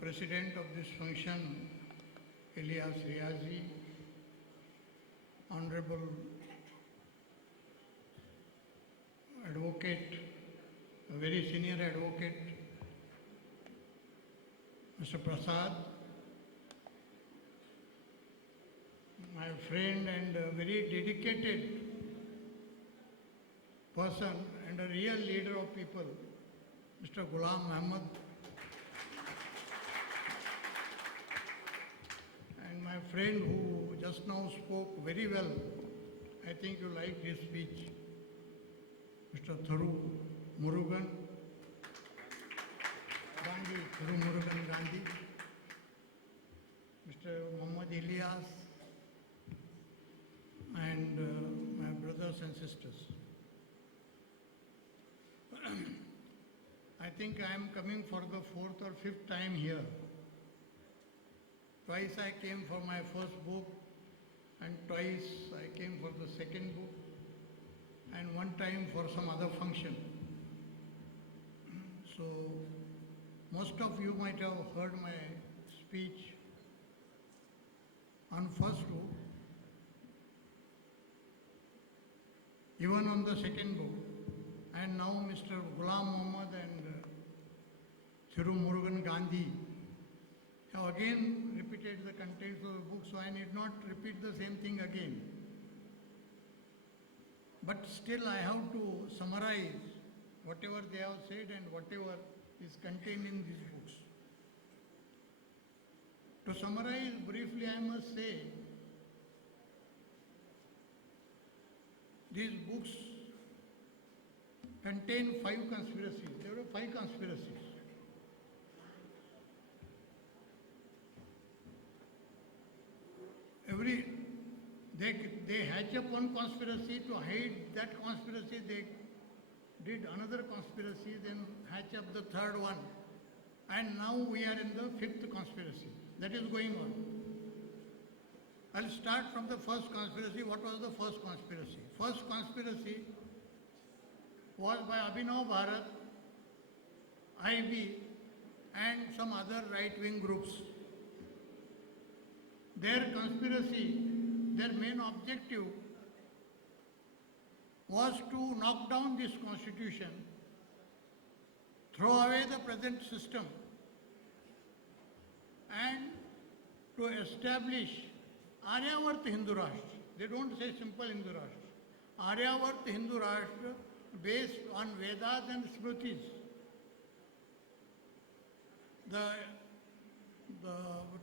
president of this function, Ilyas Riazi, Honorable Advocate, a very senior advocate, Mr. Prasad, my friend and a very dedicated person and a real leader of people, Mr. Ghulam Muhammad, and my friend who just now spoke very well. I think you liked his speech, Mr. Murugan Gandhi, Mr. Muhammad Ilyas, and my brothers and sisters. I think I am coming for the fourth or fifth time here. Twice I came for my first book, and twice I came for the second book, and one time for some other function. So most of you might have heard my speech on first book, even on the second book, and now Mr. Ghulam Muhammad and Murugan Gandhi have again repeated the contents of the book, so I need not repeat the same thing again. But still I have to summarize whatever they have said and whatever is contained in these books. To summarize briefly, I must say, these books contain 5 conspiracies. There were 5 conspiracies. They hatch up one conspiracy. To hide that conspiracy, they did another conspiracy, then hatch up the third one. And now we are in the 5th conspiracy. That is going on. I'll start from the first conspiracy. What was the first conspiracy? First conspiracy was by Abhinav Bharat, IB, and some other right-wing groups. Their conspiracy, their main objective was to knock down this constitution, throw away the present system, and to establish Aryavart Hindu Rashtra. They don't say simple Hindu Rashtra. Aryavart Hindu Rashtra based on Vedas and Smritis. The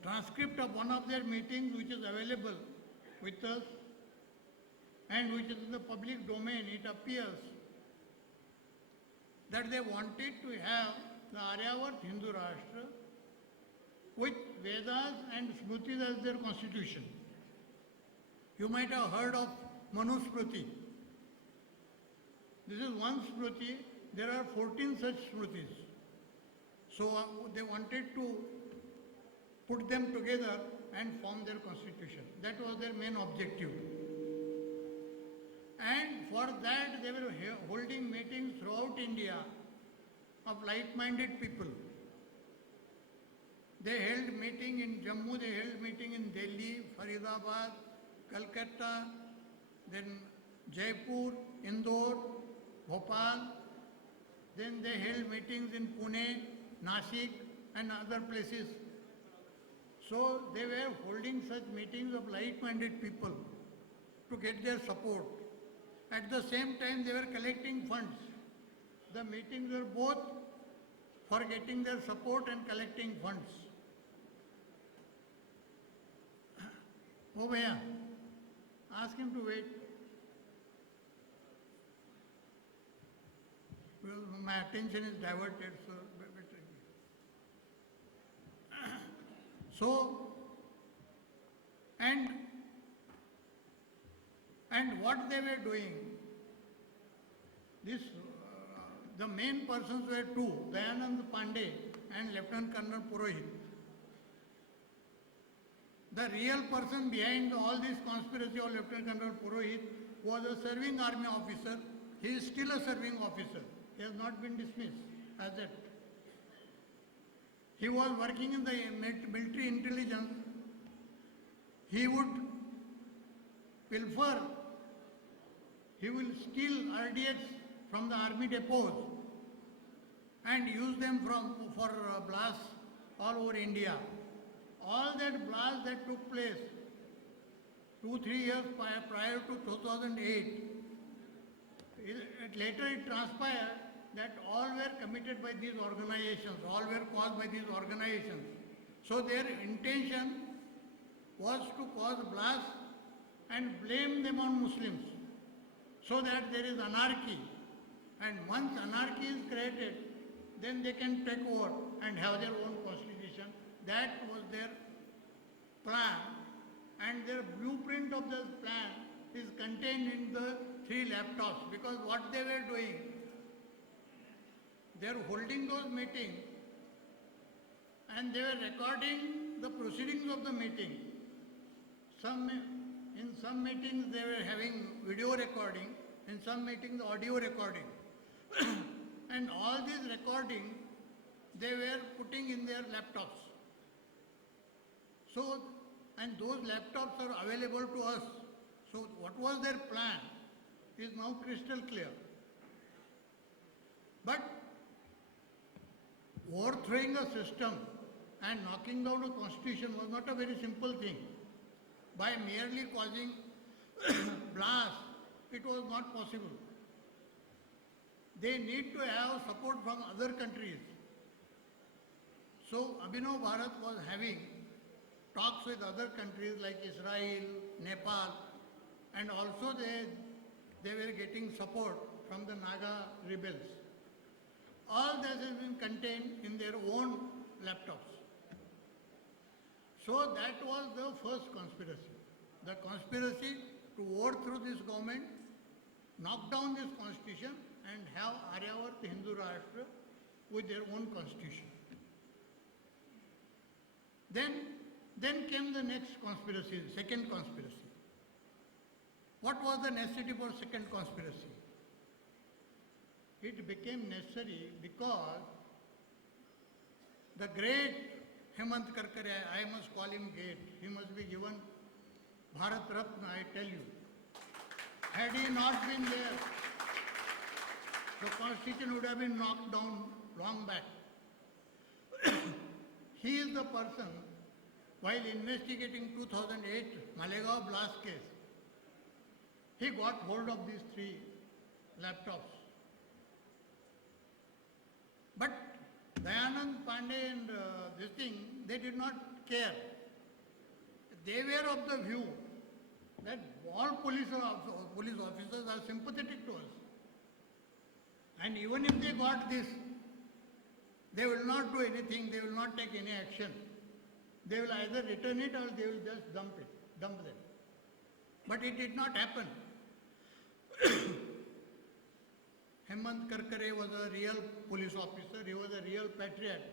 transcript of one of their meetings, which is available with us and which is in the public domain, it appears that they wanted to have the Aryavart Hindu Rashtra with Vedas and Smritis as their constitution. You might have heard of Manusmriti. This is one Smriti. There are 14 such Smritis. So they wanted to put them together and form their constitution. That was their main objective. And for that they were holding meetings throughout India of like-minded people. They held meeting in Jammu, they held meeting in Delhi, Faridabad, Calcutta, then Jaipur, Indore, Bhopal. Then they held meetings in Pune, Nashik and other places. So they were holding such meetings of like-minded people to get their support. At the same time, they were collecting funds. The meetings were both for getting their support and collecting funds. Oh, bhaiya, ask him to wait. Well, my attention is diverted, so better. So, and what they were doing, this, the main persons were two, Dayanand Pandey and Lieutenant Colonel Purohit. The real person behind all this conspiracy of Lieutenant Colonel Purohit was a serving army officer. He is still a serving officer. He has not been dismissed as that. He was working in the military intelligence. He would pilfer, he will steal RDX from the army depots and use them for blasts all over India. All that blast that took place 2-3 years prior to 2008, later it transpired that all were committed by these organizations, all were caused by these organizations. So their intention was to cause blasts and blame them on Muslims so that there is anarchy. And once anarchy is created, then they can take over and have their own constitution. That was their plan, and their blueprint of this plan is contained in the 3 laptops, because what they were doing, they were holding those meetings and they were recording the proceedings of the meeting. In some meetings they were having video recording, in some meetings audio recording. And all these recordings they were putting in their laptops. So, and those laptops are available to us. So what was their plan is now crystal clear. But overthrowing a system and knocking down a constitution was not a very simple thing. By merely causing blast, it was not possible. They need to have support from other countries. So Abhinav Bharat was having talks with other countries like Israel, Nepal, and also they were getting support from the Naga rebels. All this has been contained in their own laptops. So that was the first conspiracy. The conspiracy to overthrow this government, knock down this constitution, and have Aryavarta Hindu Rashtra with their own constitution. Then came the next conspiracy, second conspiracy. What was the necessity for second conspiracy? It became necessary because the great Hemant Karkare, I must call him great, he must be given Bharat Ratna, I tell you. Had he not been there, the constitution would have been knocked down long back. He is the person, while investigating 2008 Malegaon blast case, he got hold of these 3 laptops. But Dayanand Pandey and this thing, they did not care. They were of the view that all police officers are sympathetic to us. And even if they got this, they will not do anything, they will not take any action. They will either return it or they will just dump them. But it did not happen. Hemant Karkare was a real police officer, he was a real patriot.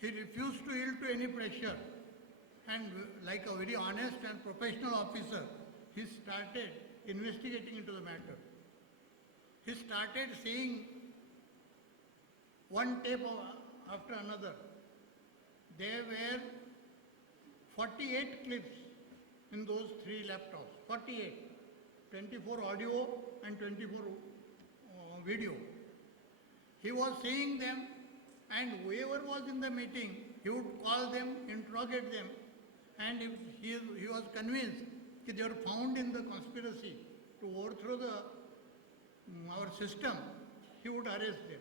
He refused to yield to any pressure, and like a very honest and professional officer, he started investigating into the matter. He started seeing one tape after another. There were 48 clips in those 3 laptops, 48, 24 audio and 24 video. He was seeing them, and whoever was in the meeting, he would call them, interrogate them, and if he was convinced that they were found in the conspiracy to overthrow our system, he would arrest them.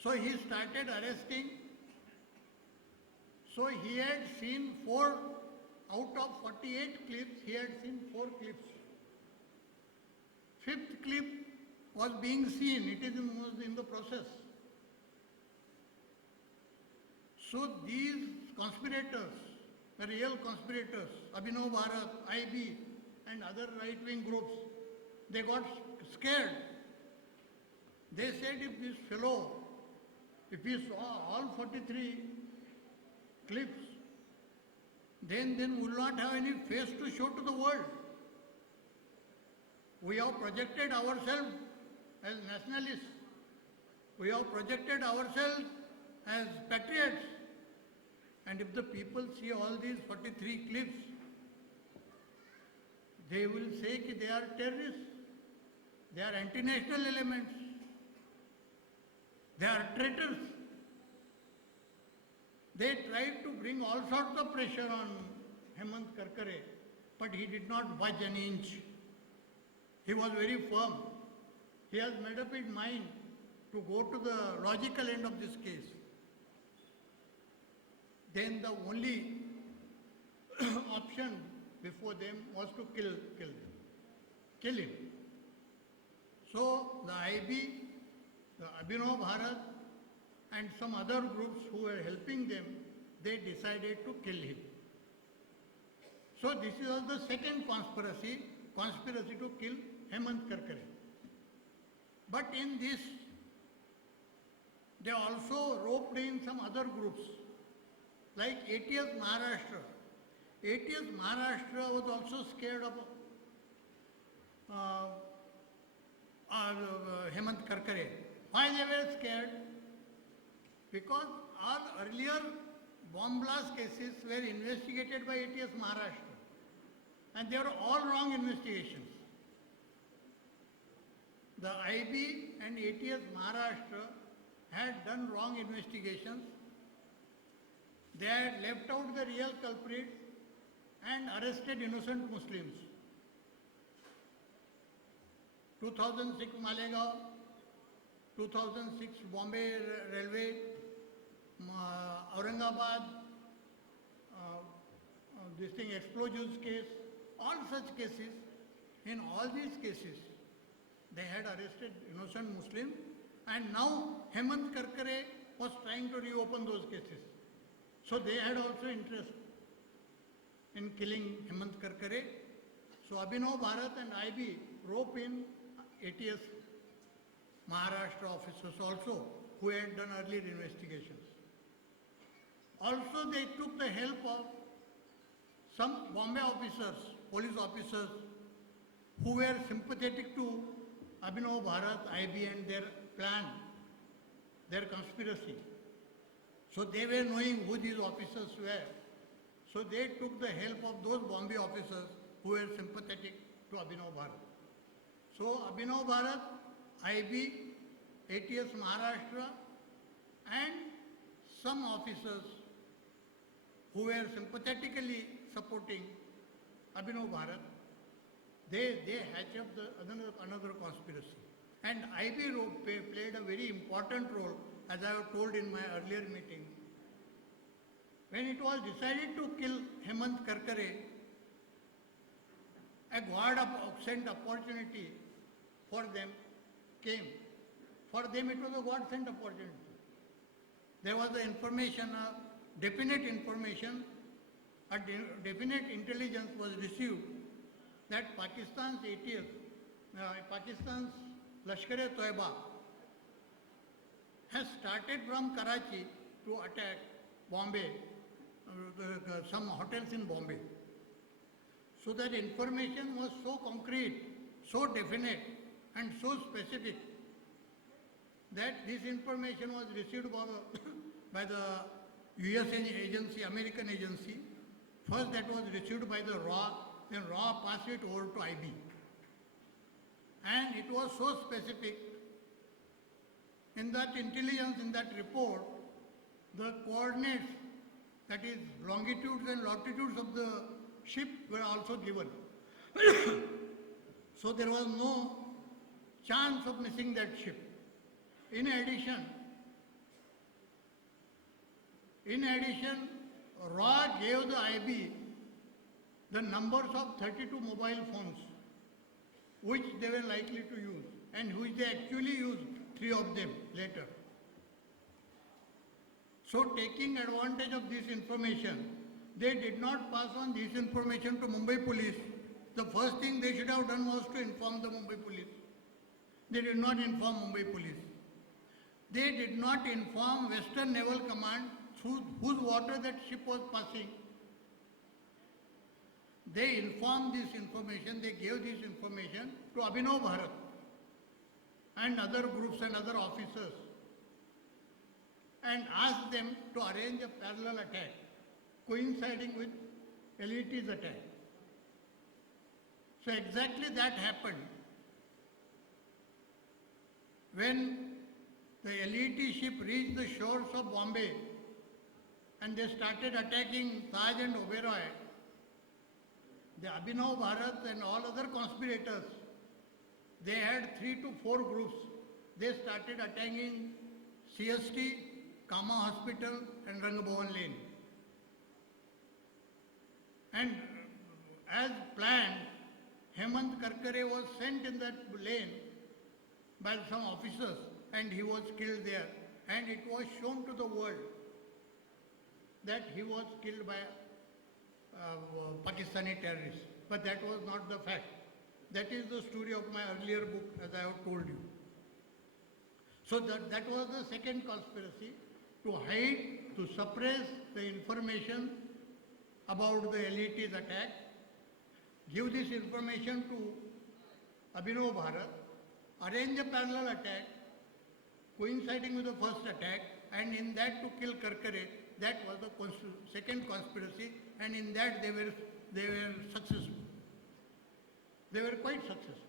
So he started arresting. So he had seen 4 out of 48 clips, he had seen 4 clips. 5th clip was being seen, it is in the process. So these conspirators, the real conspirators, Abhinav Bharat, IB and other right-wing groups, they got scared. They said if this fellow, if he saw all 43 clips, then we will not have any face to show to the world. We have projected ourselves as nationalists, We have projected ourselves as patriots. And if the people see all these 43 clips, they will say that they are terrorists, they are anti-national elements, they are traitors. They tried to bring all sorts of pressure on Hemant Karkare, but he did not budge an inch. He was very firm. He has made up his mind to go to the logical end of this case. Then the only option before them was to kill him. So the IB, the Abhinav Bharat, and some other groups who were helping them, they decided to kill him. So this is also the second conspiracy to kill Hemant Karkare. But in this, they also roped in some other groups, like ATS Maharashtra. ATS Maharashtra was also scared of Hemant Karkare. Why they were scared? Because all earlier bomb blast cases were investigated by ATS Maharashtra, and they were all wrong investigations. The IB and ATS Maharashtra had done wrong investigations. They had left out the real culprits and arrested innocent Muslims. 2006 Malegaon, 2006 Bombay Railway, Aurangabad, explosives case, all such cases. In all these cases, they had arrested innocent Muslims, and now Hemant Karkare was trying to reopen those cases. So they had also interest in killing Hemant Karkare. So Abhinav Bharat and IB rope in ATS Maharashtra officers also, who had done earlier investigations. Also they took the help of some Bombay officers, police officers, who were sympathetic to Abhinav Bharat, IB and their plan, their conspiracy. So they were knowing who these officers were. So they took the help of those Bombay officers who were sympathetic to Abhinav Bharat. So Abhinav Bharat, IB, ATS Maharashtra, and some officers who were sympathetically supporting Abhinav Bharat, they hatch up another conspiracy. And IB played a very important role, as I have told in my earlier meeting. When it was decided to kill Hemant Karkare, a God-sent opportunity for them came. For them it was a God-sent opportunity. There was the information, definite information, a definite intelligence was received that Pakistan's ATF, Pakistan's Lashkar-e-Toiba has started from Karachi to attack Bombay, some hotels in Bombay. So that information was so concrete, so definite and so specific that this information was received by the US agency, American agency. First that was received by the RAW, then RAW passed it over to IB. And it was so specific. In that intelligence, in that report, the coordinates, that is longitudes and latitudes of the ship were also given. So there was no chance of missing that ship. In addition, RAW gave the IB the numbers of 32 mobile phones which they were likely to use and which they actually used 3 of them later. So taking advantage of this information, they did not pass on this information to Mumbai police. The first thing they should have done was to inform the Mumbai police. They did not inform Mumbai police. They did not inform Western Naval Command through whose water that ship was passing. They informed this information, they gave this information to Abhinav Bharat and other groups and other officers and asked them to arrange a parallel attack coinciding with LET's attack. So exactly that happened when the LET ship reached the shores of Bombay and they started attacking Taj and Oberoi. The Abhinav Bharat and all other conspirators, they had 3 to 4 groups. They started attacking CST, Kama Hospital and Rangabhavan Lane. And as planned, Hemant Karkare was sent in that lane by some officers and he was killed there. And it was shown to the world that he was killed by Pakistani terrorists. But that was not the fact. That is the story of my earlier book, as I have told you. So that was the second conspiracy, to hide, to suppress the information about the LET's attack, give this information to Abhinav Bharat, arrange a parallel attack coinciding with the first attack, and in that to kill Karkare. That was the second conspiracy, and in that they were successful. They were quite successful.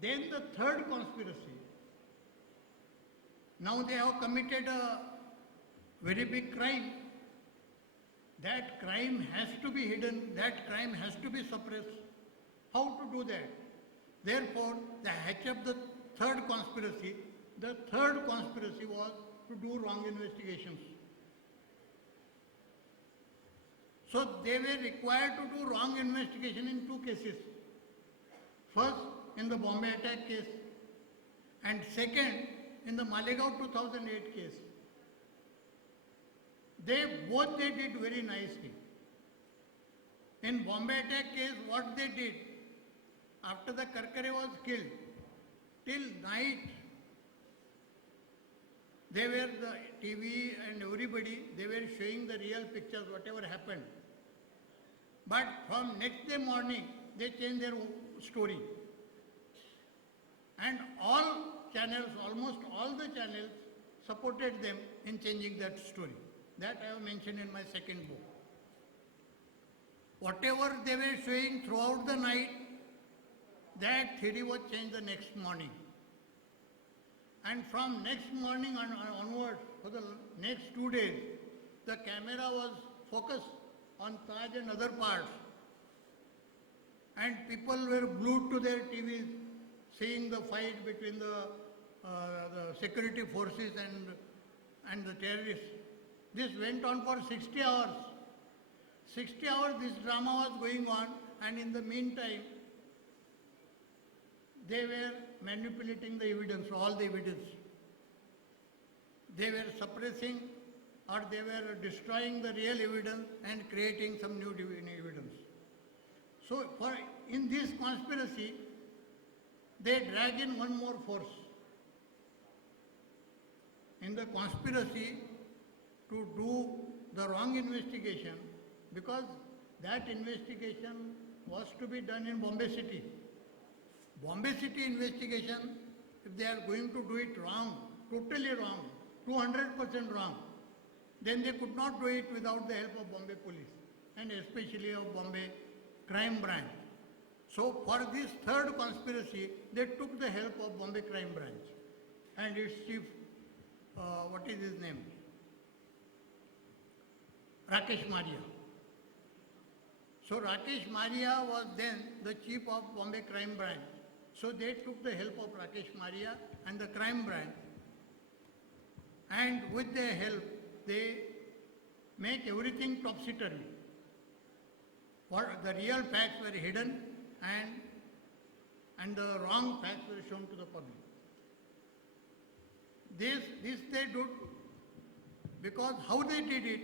Then the third conspiracy. Now they have committed a very big crime. That crime has to be hidden, that crime has to be suppressed. How to do that? Therefore, they hatch up the third conspiracy. The third conspiracy was to do wrong investigations. So they were required to do wrong investigation in 2 cases. First, in the Bombay Attack case, and second, in the Malegaon 2008 case. They did very nicely. In Bombay Attack case, what they did, after the Karkare was killed, till night, they were the TV and everybody, they were showing the real pictures, whatever happened. But from next day morning, they changed their story. And all channels, almost all the channels, supported them in changing that story. That I have mentioned in my second book. Whatever they were showing throughout the night, that theory was changed the next morning. And from next morning onwards, for the next 2 days, the camera was focused on Taj and other parts. And people were glued to their TVs, seeing the fight between the security forces and the terrorists. This went on for 60 hours. 60 hours this drama was going on, and in the meantime, they were manipulating the evidence, all the evidence. They were suppressing or they were destroying the real evidence and creating some new evidence. So in this conspiracy, they drag in one more force. In the conspiracy to do the wrong investigation, because that investigation was to be done in Bombay City. Bombay City investigation, if they are going to do it wrong, totally wrong, 200% wrong, then they could not do it without the help of Bombay Police, and especially of Bombay Crime Branch. So for this third conspiracy, they took the help of Bombay Crime Branch and its chief, what is his name? Rakesh Maria. So Rakesh Maria was then the chief of Bombay Crime Branch. So they took the help of Rakesh Maria and the Crime Branch, and with their help, they make everything topsy-turvy. The real facts were hidden and the wrong facts were shown to the public. This they did because how they did it,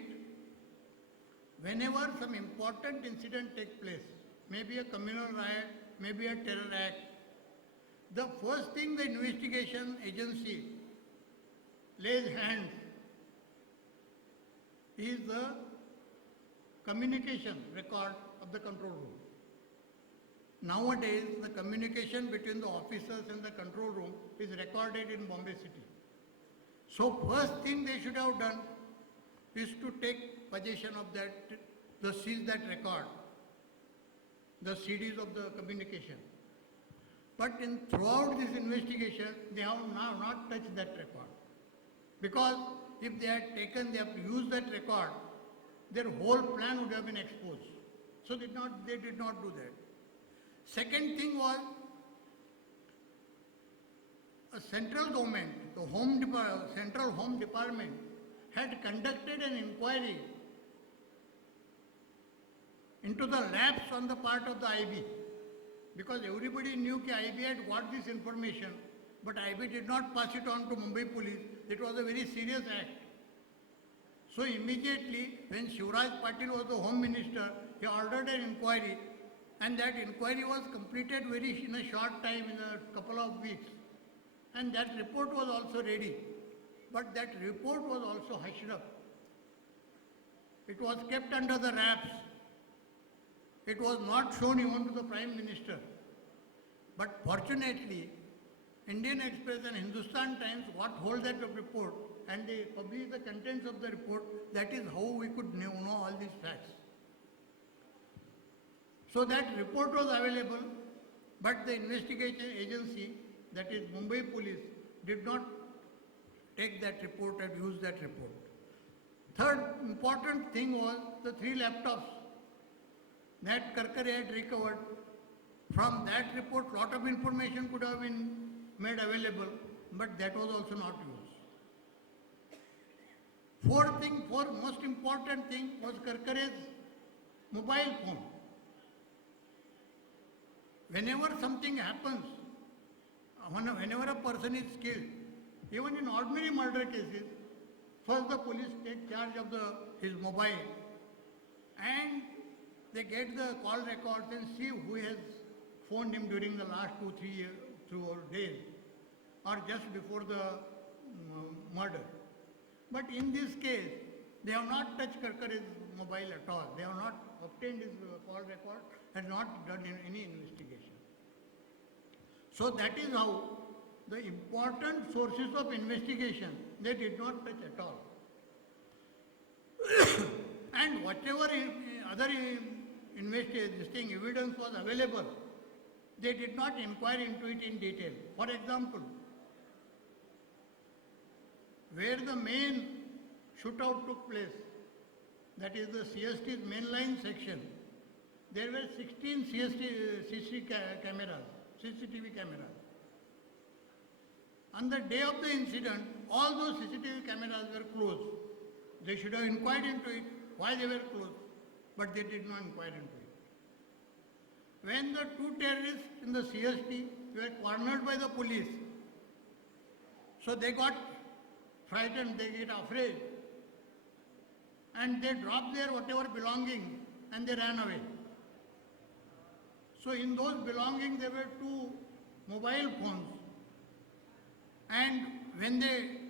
whenever some important incident takes place, maybe a communal riot, maybe a terror act, the first thing the investigation agency lays hands is the communication record of the control room. Nowadays, the communication between the officers and the control room is recorded in Bombay City. So first thing they should have done is to take possession of that, seize that record, the CDs of the communication. But throughout this investigation, they have now not touched that record. Because if they had taken, they have used that record, their whole plan would have been exposed. So they did not do that. Second thing was, a central government, the Central Home Department had conducted an inquiry into the lapse on the part of the IB. Because everybody knew that IB had got this information, but IB did not pass it on to Mumbai Police. It was a very serious act. So immediately, when Shivraj Patil was the Home Minister, he ordered an inquiry, and that inquiry was completed in a short time, in a couple of weeks. And that report was also ready. But that report was also hushed up. It was kept under the wraps. It was not shown even to the Prime Minister. But fortunately, Indian Express and Hindustan Times got hold of that report and they published the contents of the report. That is how we could know all these facts. So that report was available, but the investigation agency, that is Mumbai Police, did not take that report and use that report. Third important thing was the 3 laptops that Karkare had recovered. From that report, lot of information could have been made available, but that was also not used. Fourth most important thing was Karkare's mobile phone. Whenever something happens, whenever a person is killed, even in ordinary murder cases, first the police take charge of his mobile and they get the call records and see who has phoned him during the last 2-3 days or just before the murder. But in this case, they have not touched Karkare's mobile at all. They have not obtained his call record and not done any investigation. So that is how the important sources of investigation they did not touch at all. And whatever other evidence was available, they did not inquire into it in detail. For example, where the main shootout took place, that is the CST's mainline section, there were 16 CCTV cameras. On the day of the incident, all those CCTV cameras were closed. They should have inquired into it, why they were closed, but they did not inquire into it. When the 2 terrorists in the CST were cornered by the police, so they got frightened, they get afraid, and they dropped their whatever belongings and they ran away. So in those belongings there were 2 mobile phones, and when they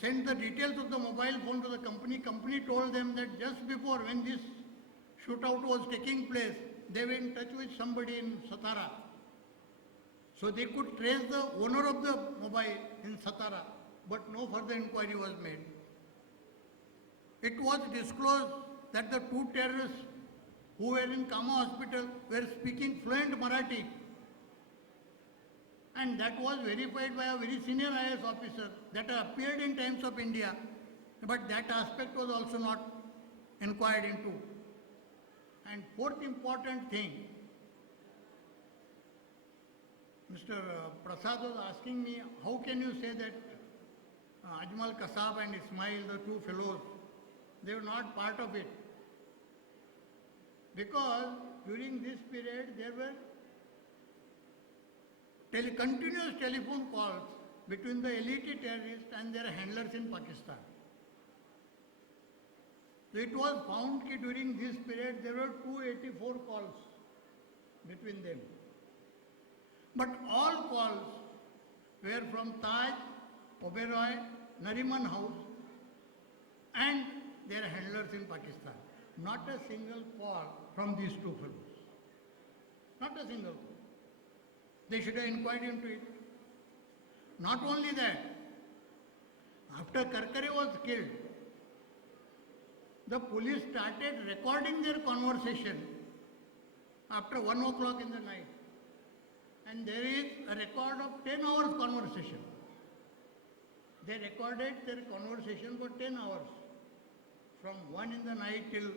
sent the details of the mobile phone to the company told them that just before, when this shootout was taking place, they were in touch with somebody in Satara. So they could trace the owner of the mobile in Satara, but no further inquiry was made. It was disclosed that the 2 terrorists who were in Kama hospital were speaking fluent Marathi, and that was verified by a very senior IAS officer that appeared in Times of India, but that aspect was also not inquired into. And fourth important thing, Mr. Prasad was asking me, how can you say that Ajmal Kasab and Ismail, the 2 fellows, they were not part of it? Because during this period there were continuous telephone calls between the elite terrorists and their handlers in Pakistan. So it was found that during this period there were 284 calls between them. But all calls were from Taj, Oberoi, Nariman House and their handlers in Pakistan. Not a single call from these 2 fellows. Not a single call. They should have inquired into it. Not only that, after Karkare was killed, the police started recording their conversation after 1 o'clock in the night. And there is a record of 10 hours conversation. They recorded their conversation for 10 hours, from 1 in the night till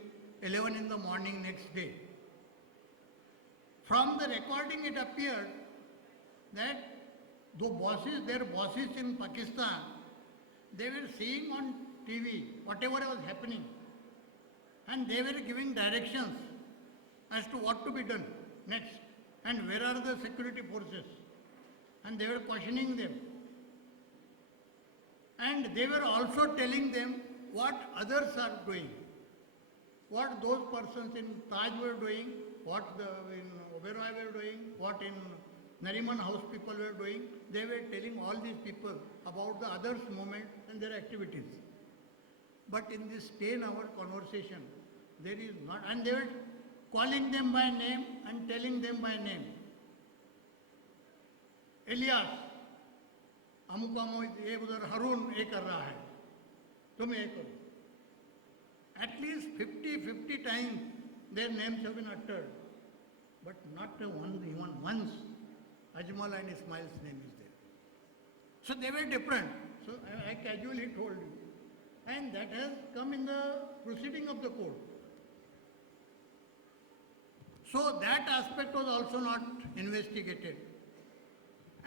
11 in the morning next day. From the recording it appeared that their bosses in Pakistan, they were seeing on TV whatever was happening, and they were giving directions as to what to be done next and where are the security forces, and they were questioning them. And they were also telling them what others are doing, what those persons in Taj were doing, what in Oberoi were doing, what in Nariman House people were doing. They were telling all these people about the others' movement and their activities. But in this 10-hour conversation, there is not, and they were calling them by name and telling them by name. Elias, अमुक अमुक ये उधर हरून ये कर रहा है, तुम ये करो. At least 50 times their names have been uttered, but not even once Ajmal and Ismail's name is there. So they were different. So I casually told you. And that has come in the proceeding of the court. So that aspect was also not investigated.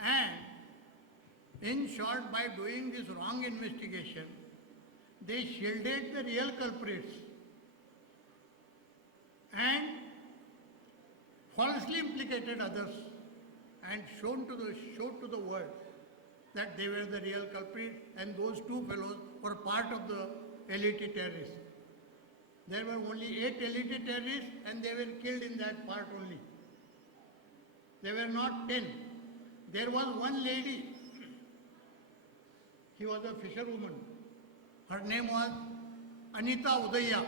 And in short, by doing this wrong investigation, they shielded the real culprits and falsely implicated others and showed to the world that they were the real culprits, and those two fellows were part of the elite terrorists. There were only 8 elite terrorists and they were killed in that part only. There were not 10. There was one lady. She was a fisherwoman. Her name was Anita Udaya.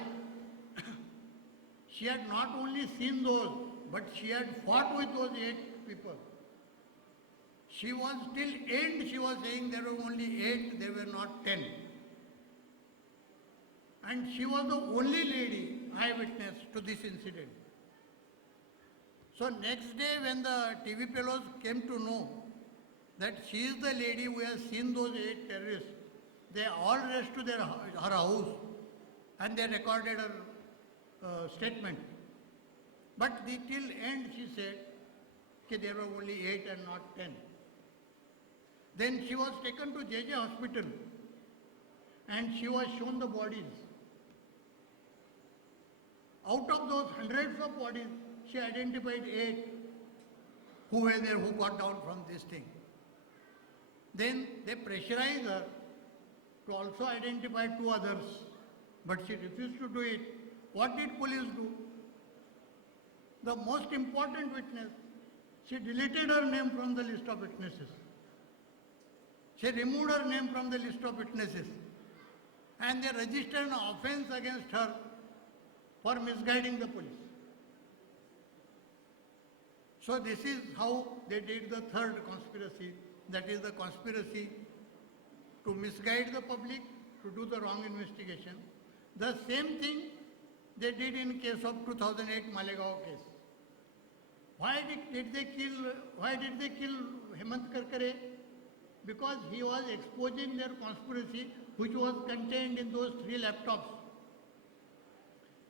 She had not only seen those, but she had fought with those 8 people. She was till end, she was saying there were only 8, there were not 10. And she was the only lady eyewitness to this incident. So next day when the TV fellows came to know that she is the lady who has seen those 8 terrorists, they all rushed to her house and they recorded her statement. But till end she said that there were only 8 and not 10. Then she was taken to JJ hospital and she was shown the bodies. Out of those hundreds of bodies, she identified 8 who were there, who got down from this thing. Then they pressurized her to also identify 2 others, but she refused to do it. What did police do? The most important witness, she deleted her name from the list of witnesses. She removed her name from the list of witnesses, and they registered an offense against her for misguiding the police. So this is how they did the third conspiracy, that is the conspiracy to misguide the public, to do the wrong investigation. The same thing they did in case of 2008 Malegaon case. Why did they kill Hemant Karkare? Because he was exposing their conspiracy which was contained in those 3 laptops.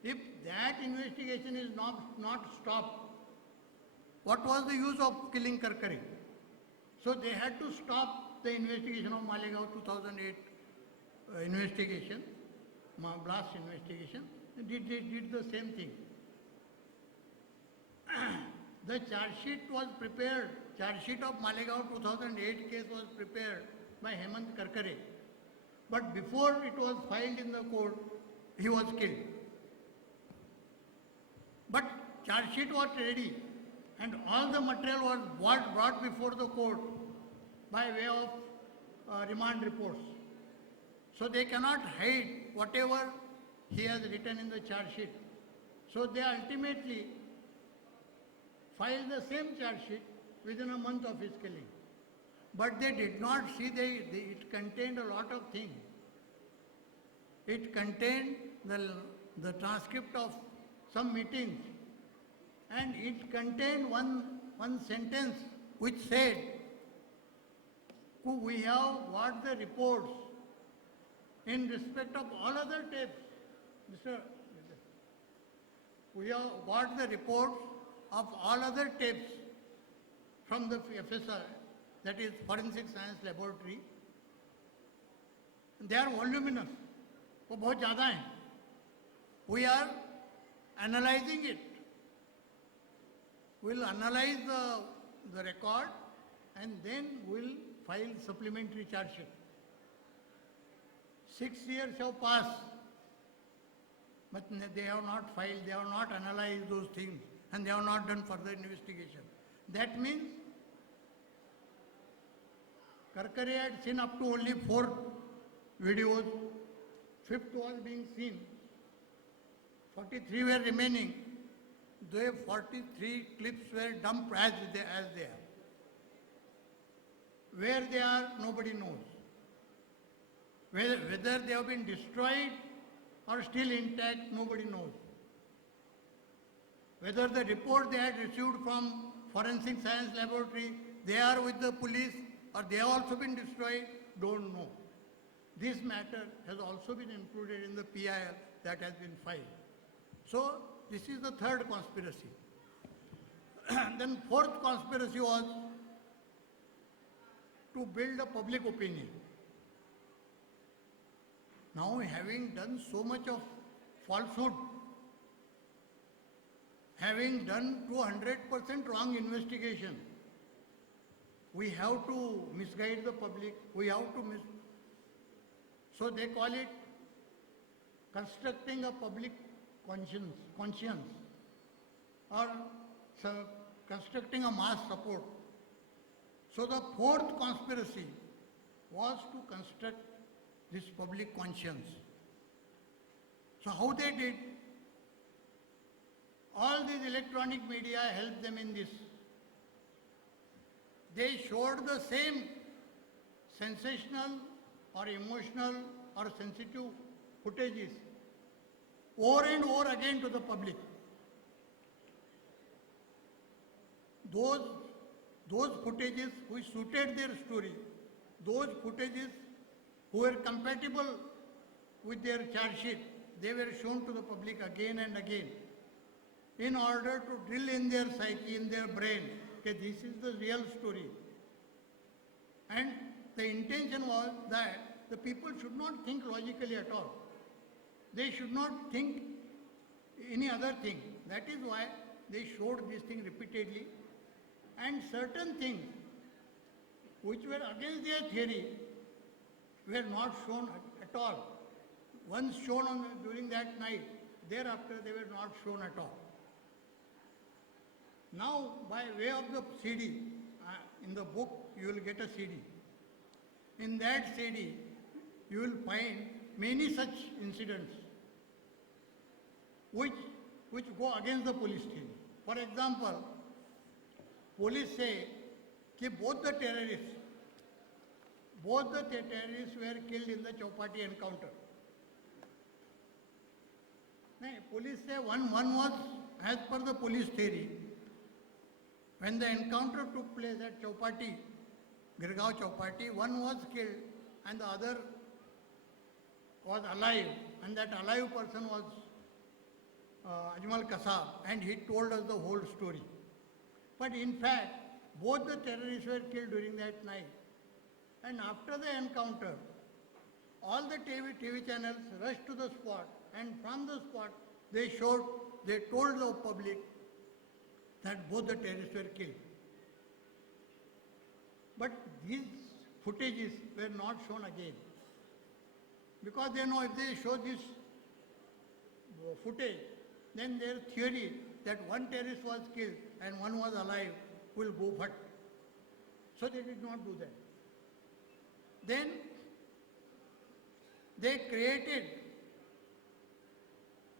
If that investigation is not stopped, what was the use of killing Karkare? So they had to stop the investigation of Malegaon 2008 investigation, blast investigation. They did the same thing. The charge sheet was prepared. Charge sheet of Malegaon 2008 case was prepared by Hemant Karkare. But before it was filed in the court, he was killed. But charge sheet was ready and all the material was brought before the court by way of remand reports. So they cannot hide whatever he has written in the charge sheet. So they ultimately filed the same charge sheet within a month of his killing. But they did not see it contained a lot of things. It contained the transcript of some meetings, and it contained one sentence which said, we have got the reports in respect of all other tapes. Mr. We have got the reports of all other tapes from the FSR, that is Forensic Science Laboratory. They are voluminous. वो बहुत ज़्यादा हैं. We are analyzing it. We'll analyze the record and then we'll file supplementary charge sheet. 6 years have passed, but they have not filed, they have not analyzed those things, and they have not done further investigation. That means Karkare had seen up to only 4 videos, 5th was being seen, 43 were remaining. The 43 clips were dumped as they are. Where they are, nobody knows. Whether they have been destroyed or still intact, nobody knows. Whether the report they had received from Forensic Science Laboratory, they are with the police or they have also been destroyed, don't know. This matter has also been included in the PIL that has been filed. So, this is the third conspiracy. Then fourth conspiracy was to build a public opinion. Now, having done so much of falsehood, having done 200% wrong investigation, we have to misguide the public, we have to so they call it constructing a public conscience or constructing a mass support. So the fourth conspiracy was to construct this public conscience. So how they did? All these electronic media helped them in this. They showed the same sensational or emotional or sensitive footages over and over again to the public. Those footages which suited their story, those footages who were compatible with their charge sheet, they were shown to the public again and again in order to drill in their psyche, in their brain, that this is the real story. And the intention was that the people should not think logically at all. They should not think any other thing. That is why they showed this thing repeatedly. And certain things which were against their theory were not shown at all. Once shown during that night, thereafter they were not shown at all. Now, by way of the CD, in the book you will get a CD. In that CD, you will find many such incidents which go against the police theory. For example, police say that both the terrorists were killed in the Chowpatty encounter. No, police say one was, as per the police theory, when the encounter took place at Chowpatty, Girgaon Chowpatty, one was killed and the other was alive, and that alive person was Ajmal Kasab, and he told us the whole story. But in fact, both the terrorists were killed during that night. And after the encounter, all the TV channels rushed to the spot, and from the spot they told the public that both the terrorists were killed. But these footages were not shown again, because they know if they show this footage, then their theory that one terrorist was killed and one was alive will go bhat. So they did not do that. Then they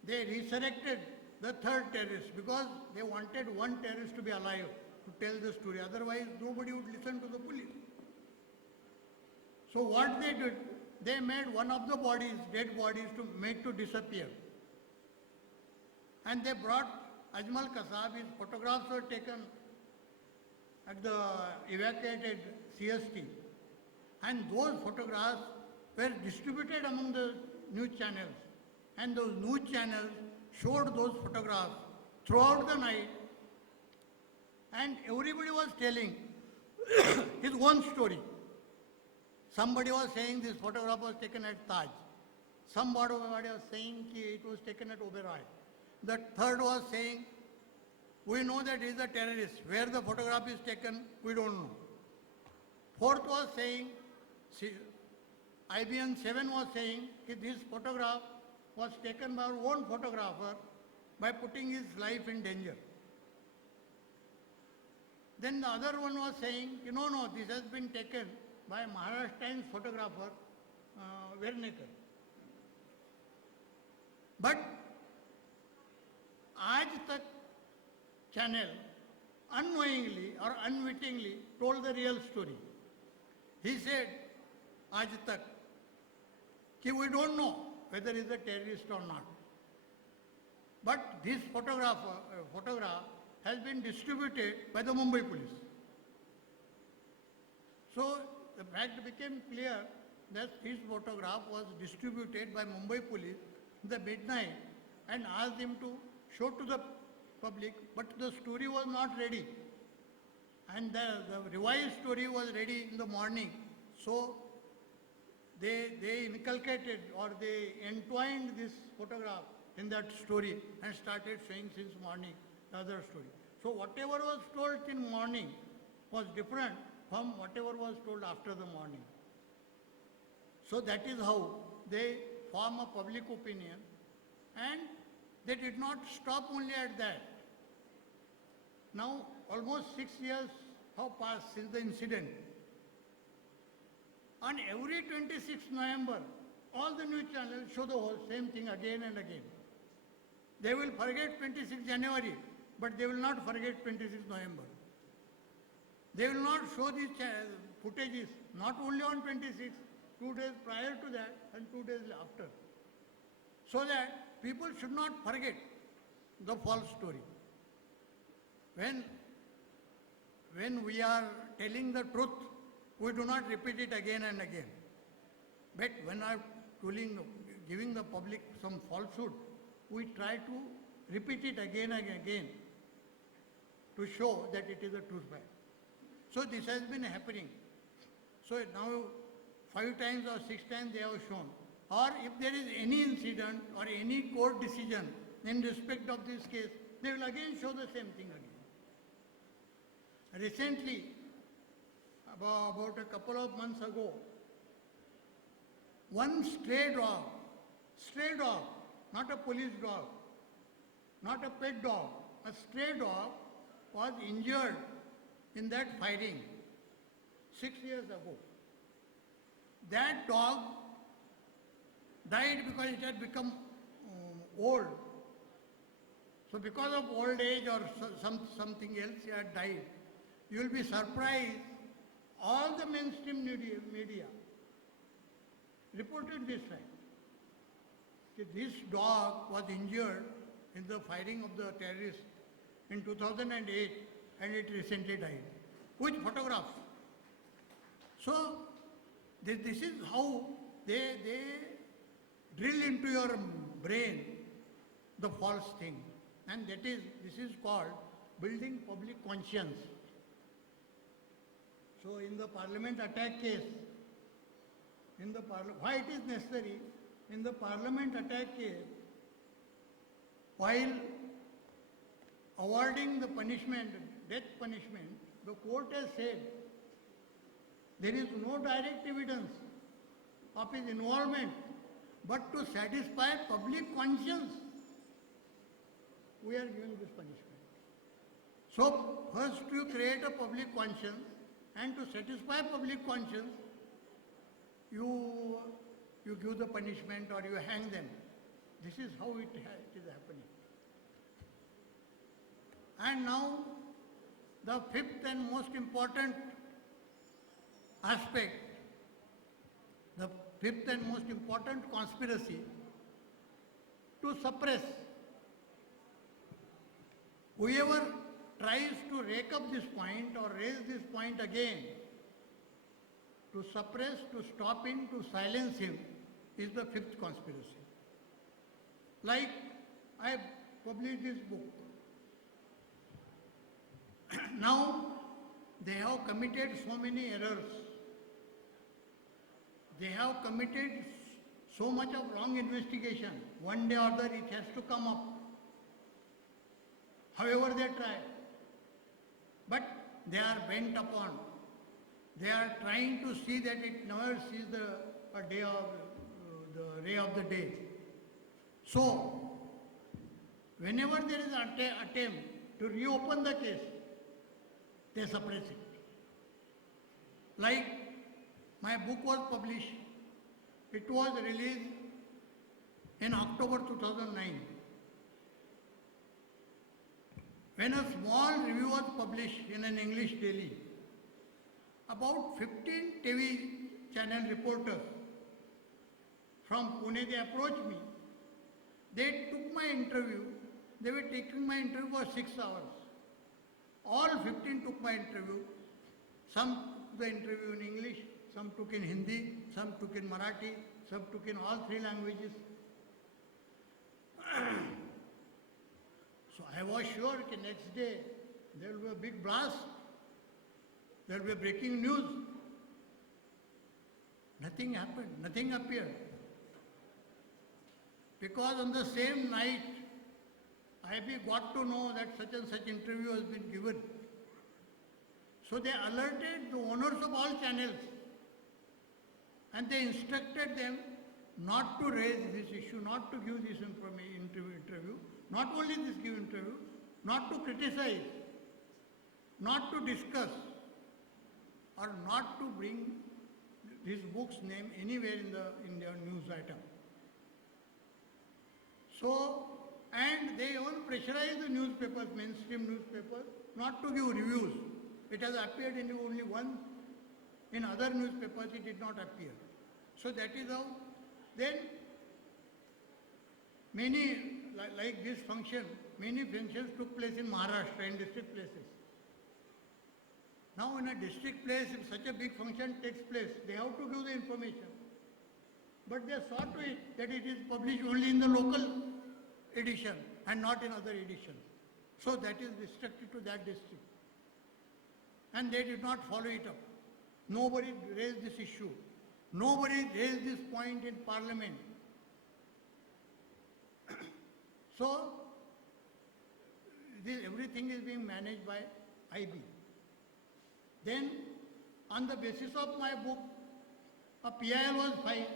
resurrected the third terrorist, because they wanted one terrorist to be alive to tell the story. Otherwise, nobody would listen to the police. So what they did, they made one of the bodies, dead bodies, to disappear. And they brought Ajmal Kasab, his photographs were taken at the evacuated CST. And those photographs were distributed among the news channels. And those news channels showed those photographs throughout the night. And everybody was telling his own story. Somebody was saying this photograph was taken at Taj. Somebody was saying it was taken at Oberoi. The third was saying, we know that he is a terrorist. Where the photograph is taken, we don't know. Fourth was saying, IBN 7 was saying that this photograph was taken by our own photographer by putting his life in danger. Then the other one was saying, no, this has been taken by Maharashtrian photographer, Werneker. But Aaj Tak channel unknowingly or unwittingly told the real story. He said, Aaj Tak, कि we don't know whether he is a terrorist or not. But this photograph has been distributed by the Mumbai police. So the fact became clear that his photograph was distributed by Mumbai police in the midnight and asked him to show to the public, but the story was not ready. And the revised story was ready in the morning. So they inculcated or they entwined this photograph in that story and started showing since morning the other story. So whatever was told in morning was different from whatever was told after the morning. So that is how they form a public opinion, and they did not stop only at that. Now almost 6 years have passed since the incident. On every 26th November, all the news channels show the whole same thing again and again. They will forget 26th January, but they will not forget 26th November. They will not show these footages, not only on 26th, 2 days prior to that and 2 days after. So that people should not forget the false story. When we are telling the truth, we do not repeat it again and again. But when I am giving the public some falsehood, we try to repeat it again and again to show that it is a truth fact. So this has been happening. So now 5 times or 6 times they have shown. Or if there is any incident or any court decision in respect of this case, they will again show the same thing again. Recently, about a couple of months ago, one stray dog, not a police dog, not a pet dog, a stray dog was injured in that firing 6 years ago. That dog died because it had become old. So because of old age or something else, it had died. You will be surprised, all the mainstream media reported this fact. This dog was injured in the firing of the terrorists in 2008 and it recently died. With photographs. So this is how they drill into your brain the false thing. And this is called building public conscience. So in the Parliament attack case, why it is necessary, in the Parliament attack case, while awarding the punishment, death punishment, the court has said there is no direct evidence of his involvement, but to satisfy public conscience, we are giving this punishment. So first you create a public conscience, and to satisfy public conscience, you give the punishment or you hang them. This is how it is happening. And now, the fifth and most important aspect fifth and most important conspiracy to suppress. Whoever tries to rake up this point or raise this point again, to suppress, to stop him, to silence him, is the fifth conspiracy. Like I published this book. Now they have committed so many errors. They have committed so much of wrong investigation. One day or other it has to come up. However they try. But they are bent upon. They are trying to see that it never sees the ray of the day. So, whenever there is an attempt to reopen the case, they suppress it. Like my book was published. It was released in October 2009. When a small review was published in an English daily, about 15 TV channel reporters from Pune, they approached me. They took my interview. They were taking my interview for 6 hours. All 15 took my interview. Some took the interview in English, some took in Hindi, some took in Marathi, some took in all 3 languages. So I was sure that next day there will be a big blast. There will be breaking news. Nothing happened, nothing appeared. Because on the same night, IB got to know that such and such interview has been given. So they alerted the owners of all channels and they instructed them not to raise this issue, not to give this interview, not only this give interview, not to criticize, not to discuss, or not to bring this book's name anywhere in their news item. So, and they even pressurize the newspapers, mainstream newspapers, not to give reviews. It has appeared in only one. In other newspapers, it did not appear. So that is how. Then many, like this function, many functions took place in Maharashtra, in district places. Now in a district place, if such a big function takes place, they have to give the information. But they saw to it that it is published only in the local edition and not in other editions. So that is restricted to that district. And they did not follow it up. Nobody raised this issue. Nobody raised this point in Parliament. So everything is being managed by IB. Then, on the basis of my book, a PIL was filed.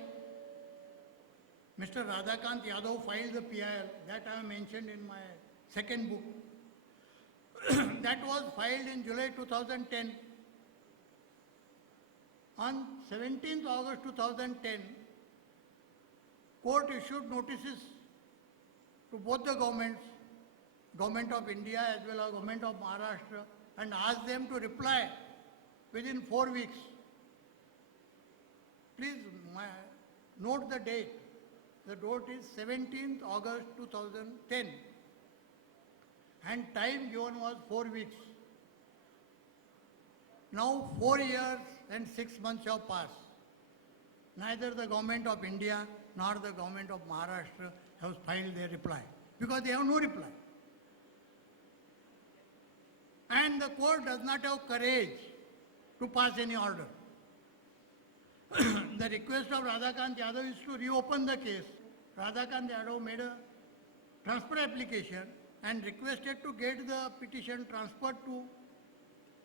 Mr. Radhakant Yadav filed the PIL that I have mentioned in my second book. That was filed in July 2010. On 17th August 2010, court issued notices to both the governments, Government of India as well as Government of Maharashtra, and asked them to reply within 4 weeks. Please note the date. The date is 17th August 2010 and time given was 4 weeks. Now 4 years and 6 months have passed. Neither the Government of India nor the Government of Maharashtra have filed their reply because they have no reply. And the court does not have courage to pass any order. The request of Radhakant Yadav is to reopen the case. Radhakant Yadav made a transfer application and requested to get the petition transferred to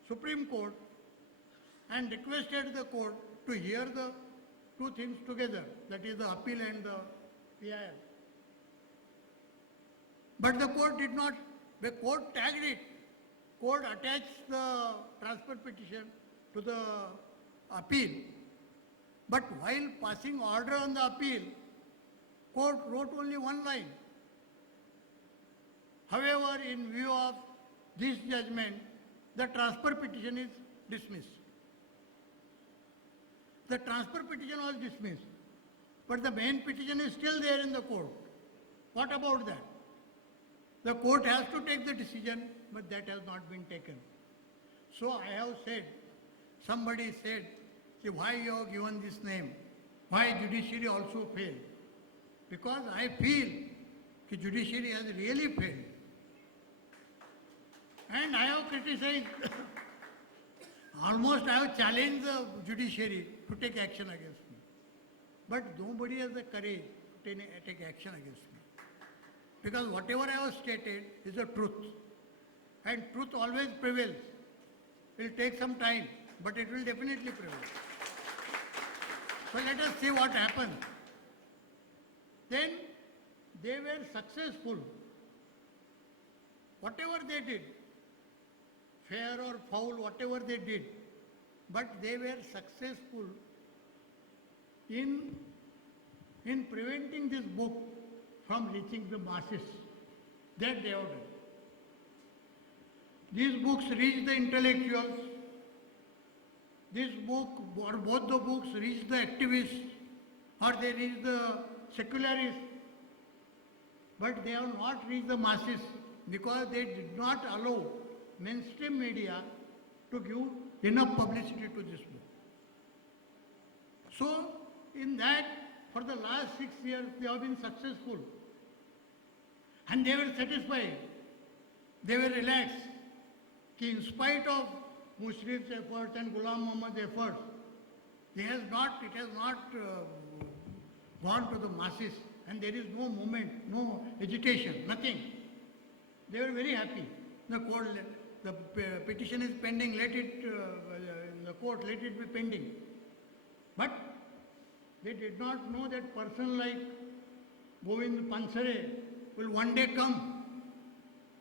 Supreme Court and requested the court to hear the two things together, that is the appeal and the PIL. But the court did not, the court tagged it. Court attached the transfer petition to the appeal. But while passing order on the appeal, court wrote only one line. However, in view of this judgment, the transfer petition is dismissed. The transfer petition was dismissed. but the main petition is still there in the court. What about that? The court has to take the decision, but that has not been taken. So I have said, somebody said, why you have given this name? Why judiciary also failed? Because I feel that judiciary has really failed. And I have criticized, almost I have challenged the judiciary to take action against me. But nobody has the courage to take action against me. Because whatever I have stated is the truth. And truth always prevails. It will take some time, but it will definitely prevail. So let us see what happened. Then they were successful. Whatever they did, fair or foul, whatever they did, but they were successful in preventing this book from reaching the masses. That they have done. These books reach the intellectuals. This book, or both the books, reach the activists, or they reach the secularists. But they have not reached the masses because they did not allow mainstream media to give enough publicity to this book. So, in that, for the last 6 years, they have been successful. And they were satisfied. They were relaxed. In spite of Mushrif's efforts and Ghulam Muhammad's efforts, it has not gone to the masses, and there is no movement, no agitation, nothing. They were very happy. The court, the petition is pending, let it, in the court, let it be pending. But they did not know that person like Govind Pansare will one day come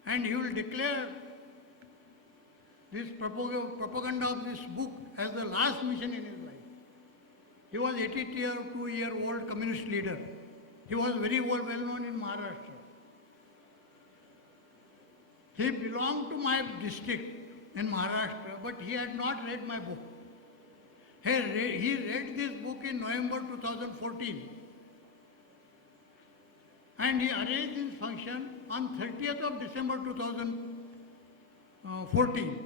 and he will declare this propaganda of this book as the last mission in his life. He was 82-year-old communist leader. He was very well known in Maharashtra. He belonged to my district in Maharashtra, but he had not read my book. He read this book in November 2014. And he arranged this function on 30th of December 2014.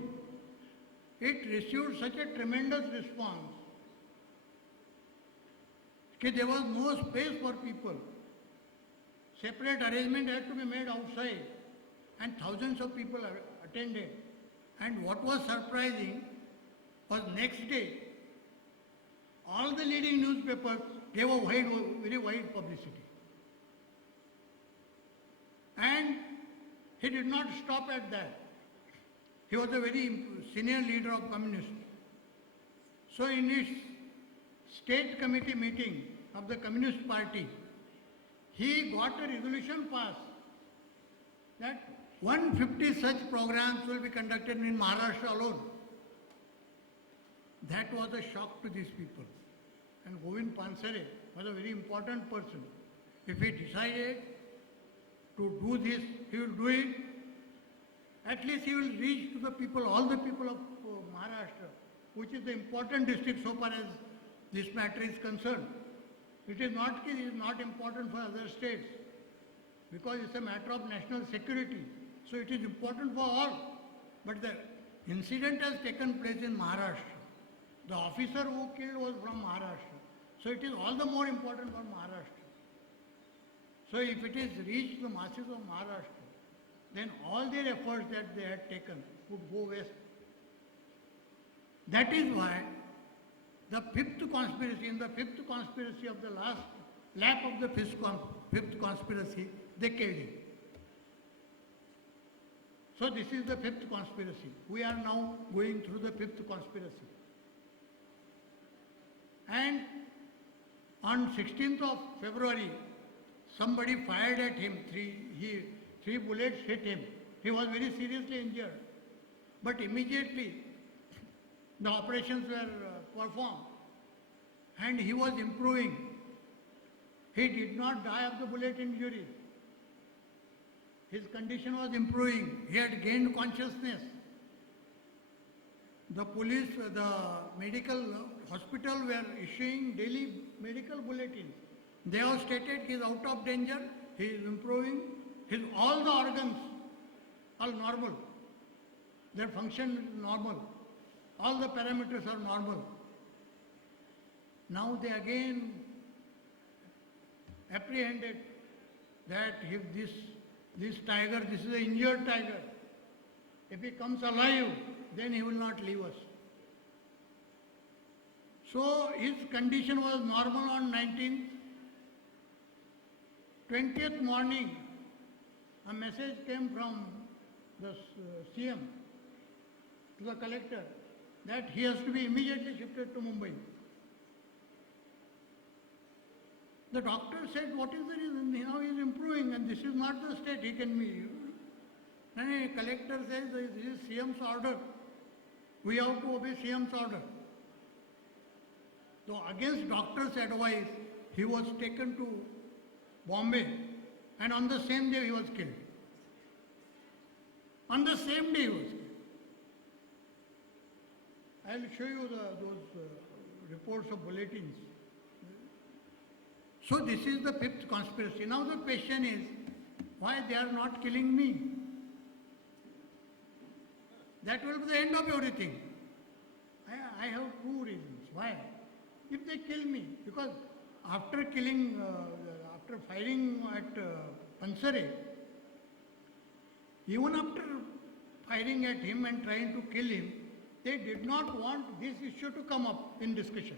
It received such a tremendous response that there was no space for people. Separate arrangement had to be made outside, and thousands of people attended. And what was surprising was next day, all the leading newspapers gave a very wide publicity. And he did not stop at that. He was a very senior leader of communists. So in his state committee meeting of the Communist Party, he got a resolution passed that 150 such programs will be conducted in Maharashtra alone. That was a shock to these people. And Govind Pansare was a very important person. If he decided to do this, he will do it. At least he will reach to the people, all the people of Maharashtra, which is the important district so far as this matter is concerned. It is not important for other states because it's a matter of national security. So it is important for all. But the incident has taken place in Maharashtra. The officer who killed was from Maharashtra. So it is all the more important for Maharashtra. So if it is reached the masses of Maharashtra, then all their efforts that they had taken would go waste. That is why the fifth conspiracy, in the fifth conspiracy of the last lap of the fifth conspiracy, they killed him. So this is the fifth conspiracy. We are now going through the fifth conspiracy. And on 16th of February, somebody fired at him. Three bullets hit him. He was very seriously injured. But immediately, the operations were performed. And he was improving. He did not die of the bullet injury. His condition was improving. He had gained consciousness. The police, the medical hospital were issuing daily medical bulletins They have stated he is out of danger, he is improving, all the organs are normal, their function is normal, all the parameters are normal. Now they again apprehended that if this tiger, this is an injured tiger, if he comes alive, then he will not leave us. So his condition was normal on 19th. 20th morning, a message came from the CM to the collector that he has to be immediately shifted to Mumbai. The doctor said, what is the reason? Now he is improving and this is not the state he can be. And the collector says, this is CM's order. We have to obey CM's order. So against doctor's advice, he was taken to Bombay and on the same day he was killed. On the same day he was killed. I will show you those reports of bulletins. So this is the fifth conspiracy. Now the question is, why they are not killing me? That will be the end of everything. I have two reasons. Why? If they kill me, because after killing, after firing at Pansare, even after firing at him and trying to kill him, they did not want this issue to come up in discussion.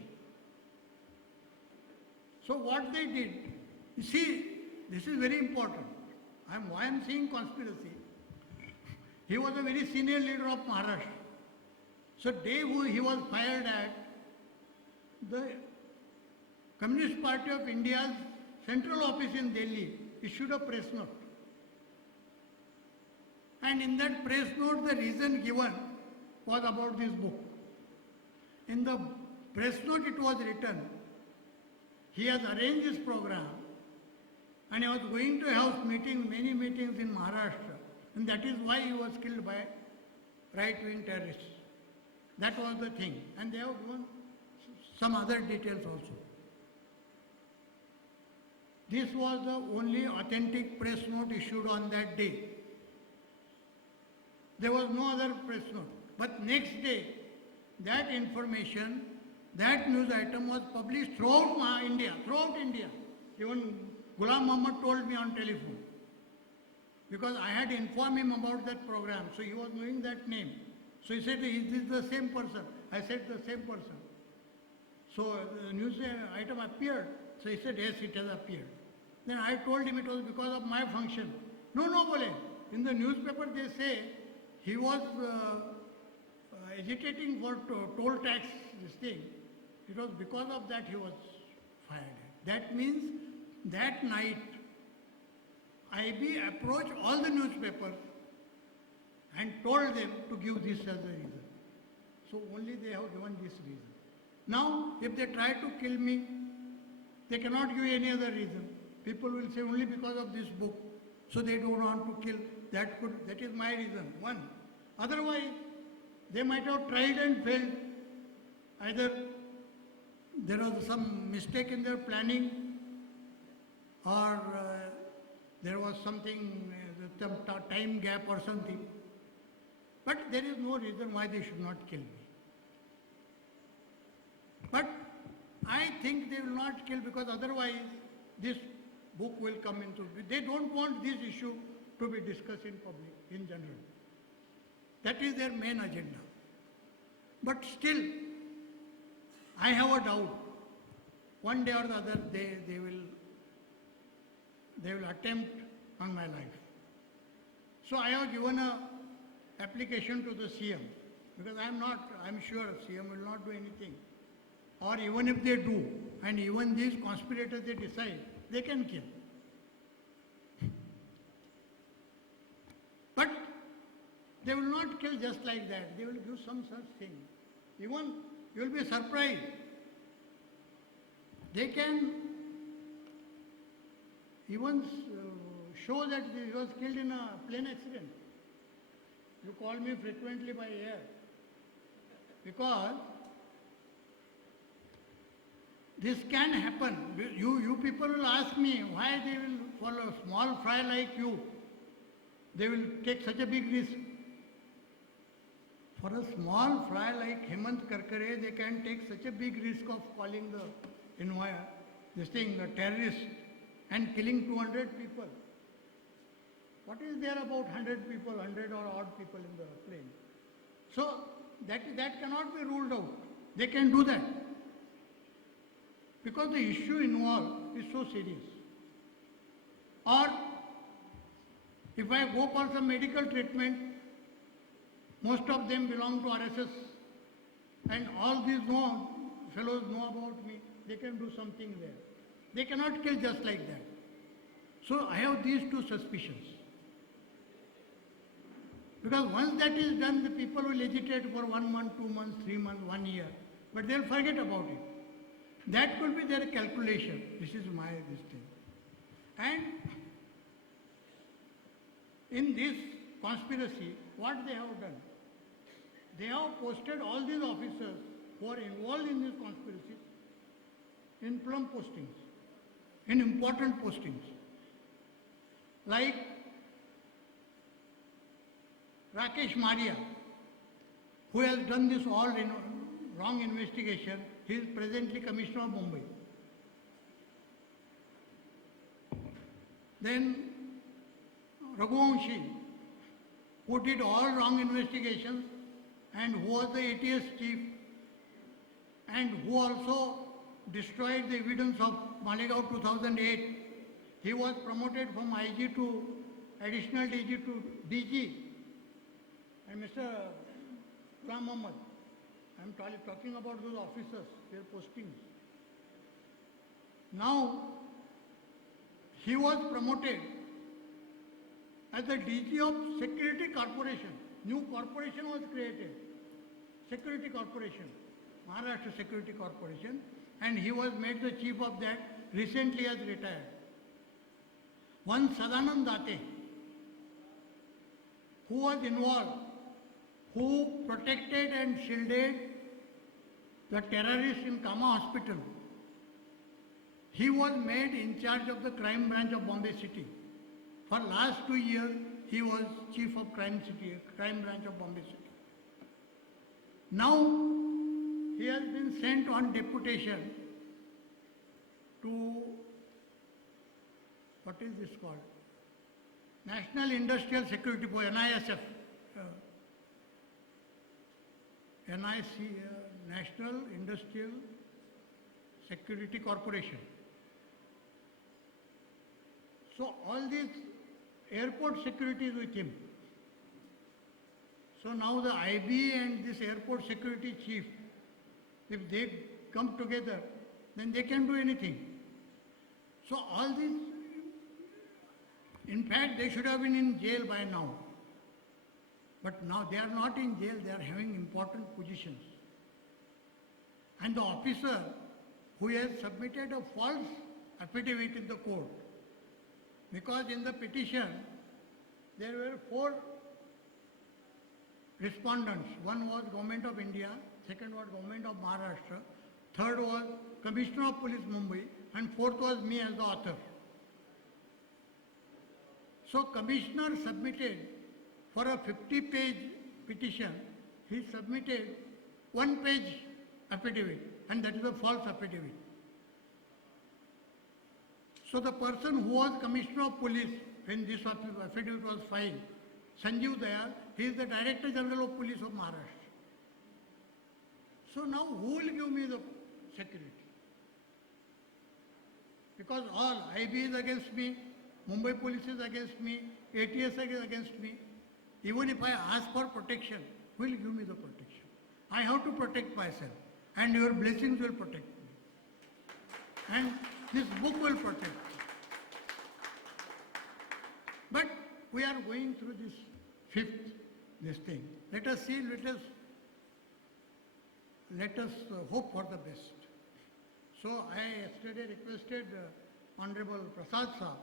So what they did, you see, this is very important. Why I am saying conspiracy. He was a very senior leader of Maharashtra. So day he was fired at, the Communist Party of India's central office in Delhi issued a press note. And in that press note, the reason given was about this book. In the press note it was written, he has arranged this program and he was going to have many meetings in Maharashtra, and that is why he was killed by right-wing terrorists. That was the thing. And they have given some other details also. This was the only authentic press note issued on that day. There was no other press note. But next day, that information, that news item was published throughout India. Even Ghulam Muhammad told me on telephone. Because I had informed him about that program, so he was knowing that name. So he said, is this the same person? I said, the same person. So the news item appeared. So he said, yes, it has appeared. Then I told him it was because of my function. No, bole. In the newspaper they say he was agitating for toll tax, this thing. It was because of that he was fired. That means that night IB approached all the newspapers and told them to give this as a reason. So only they have given this reason. Now, if they try to kill me, they cannot give any other reason. People will say only because of this book. So they don't want to kill. That is my reason. One. Otherwise, they might have tried and failed. Either there was some mistake in their planning, or there was something, some time gap or something. But there is no reason why they should not kill me. But I think they will not kill, because otherwise this book will come into. They don't want this issue to be discussed in public, in general. That is their main agenda. But still, I have a doubt. One day or the other, they will attempt on my life. So I have given a application to the CM, because I'm sure CM will not do anything. Or even if they do, and even these conspirators they decide, they can kill. But they will not kill just like that. They will do some such thing. Even you will be surprised. They can even show that he was killed in a plane accident. You call me frequently by air, because this can happen. You people will ask me why they will, for a small fry like you, they will take such a big risk. For a small fry like Hemant Karkare, they can take such a big risk of calling the terrorist and killing 200 people. What is there about 100 people, 100 or odd people in the plane? So that cannot be ruled out. They can do that. Because the issue involved is so serious. Or if I go for some medical treatment, most of them belong to RSS and all these fellows know about me, they can do something there. They cannot kill just like that. So I have these two suspicions. Because once that is done, the people will agitate for 1 month, 2 months, 3 months, 1 year, but they'll forget about it. That could be their calculation. This is this thing. And in this conspiracy, what they have done? They have posted all these officers who are involved in this conspiracy in plum postings, in important postings. Like Rakesh Maria, who has done this all wrong investigation, he is presently Commissioner of Mumbai. Then Raghuvanshi, who did all wrong investigations and who was the ATS chief and who also destroyed the evidence of Malegaon 2008. He was promoted from IG to additional DG to DG. And Mr. Ram Mohammed, I am talking about those officers, their postings. Now, he was promoted as the DG of Security Corporation. New corporation was created, Security Corporation, Maharashtra Security Corporation, and he was made the chief of that, recently has retired. One Sadanand Date, who was involved, who protected and shielded the terrorists in Kama Hospital. He was made in charge of the crime branch of Bombay City. For last 2 years, he was chief of crime branch of Bombay City. Now, he has been sent on deputation to, what is this called? National Industrial Security Board, NISF. National Industrial Security Corporation. So all these airport security is with him. So now the IB and this airport security chief, if they come together, then they can do anything. So all these, in fact, they should have been in jail by now. But now they are not in jail, they are having important positions. And the officer who has submitted a false affidavit in the court, because in the petition there were 4 respondents. One was Government of India, second was Government of Maharashtra, third was Commissioner of Police Mumbai, and fourth was me as the author. So Commissioner submitted for a 50-page petition, he submitted 1-page affidavit, and that is a false affidavit. So the person who was Commissioner of Police when this affidavit was filed, Sanjeev Dayal, he is the Director General of Police of Maharashtra. So now who will give me the security? Because all IB is against me, Mumbai Police is against me, ATS is against me. Even if I ask for protection, who will give me the protection? I have to protect myself, and your blessings will protect me. And this book will protect me. But we are going through this thing. Let us see, let us hope for the best. So I yesterday requested Honorable Prasad Saab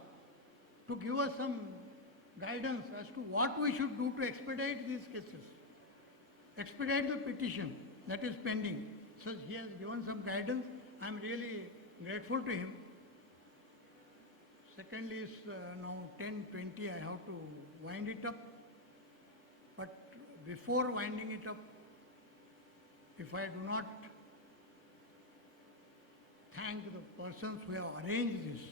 to give us some guidance as to what we should do to expedite these cases, expedite the petition that is pending. So he has given some guidance. I am really grateful to him. Secondly is now 10:20, I have to wind it up. But before winding it up, if I do not thank the persons who have arranged this,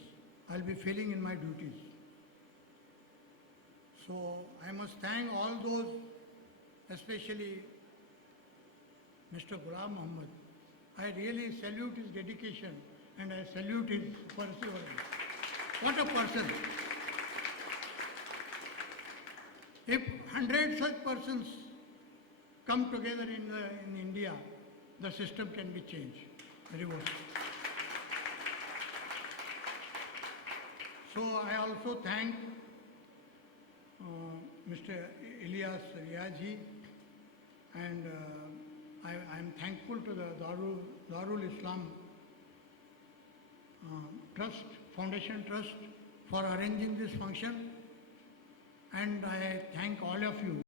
I'll be failing in my duties. So I must thank all those, especially Mr. Ghulam Muhammad. I really salute his dedication and I salute his perseverance. What a person! If 100 such persons come together in India, the system can be changed, reversed. So I also thank Mr. Ilyas Riyaji, and I am thankful to the Darul Islam Trust, Foundation Trust, for arranging this function, and I thank all of you.